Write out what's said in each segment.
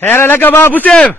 خیر لکه بابو صاحب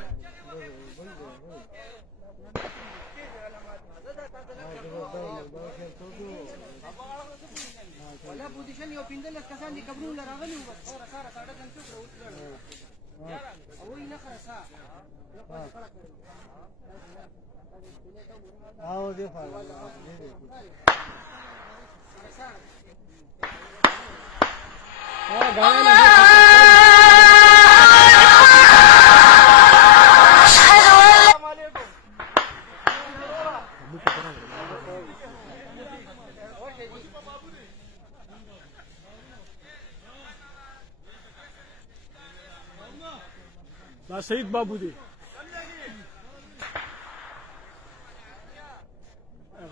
دا سعید بابو دی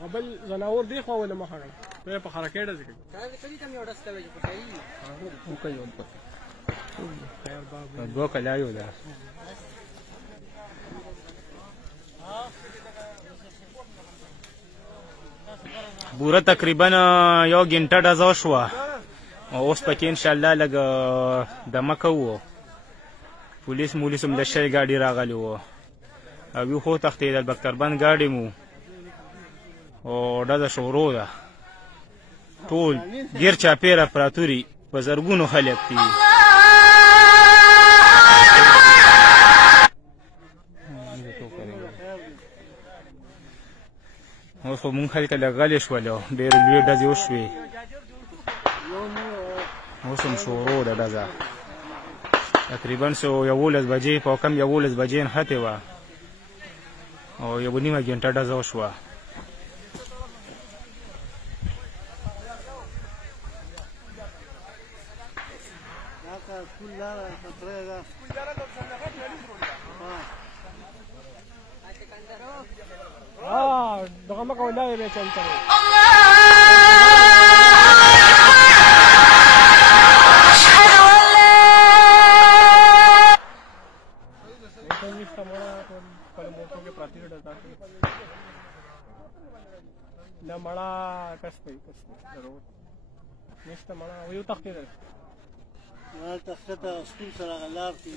غبل زناور دی خو ولا مخه په په حرکت ده ځکه کله کوم یو ډسته وي په شي او کوي ول په خیر بابو دوه کله یو ده بوره تقریبا یو غنټه ډزو شو او اوس پکې ان شاء الله لګ دمکه وو پولیس مولس هم د شی ګاډي راغلی وو او یو خو تښتېدل بختربند ګاډي مو او ډزه شروع ده ټول ګیر چاپېره پراتوري په زرګونو خلک دي اوس خو مونږ هلته لږ غلي شولو ډېرې لویې ډزې وشوې اوس هم شروع ده ډزه تقریبا 11 بجې په کم 11 بجې نښتې وه او یوه نیمه ګنټه ډزه وشوه دغه مکه ولاړې به چلته لا مړه کس کوي ضرور نشته مړه یو تختېدل تخته سکول سره غلار کې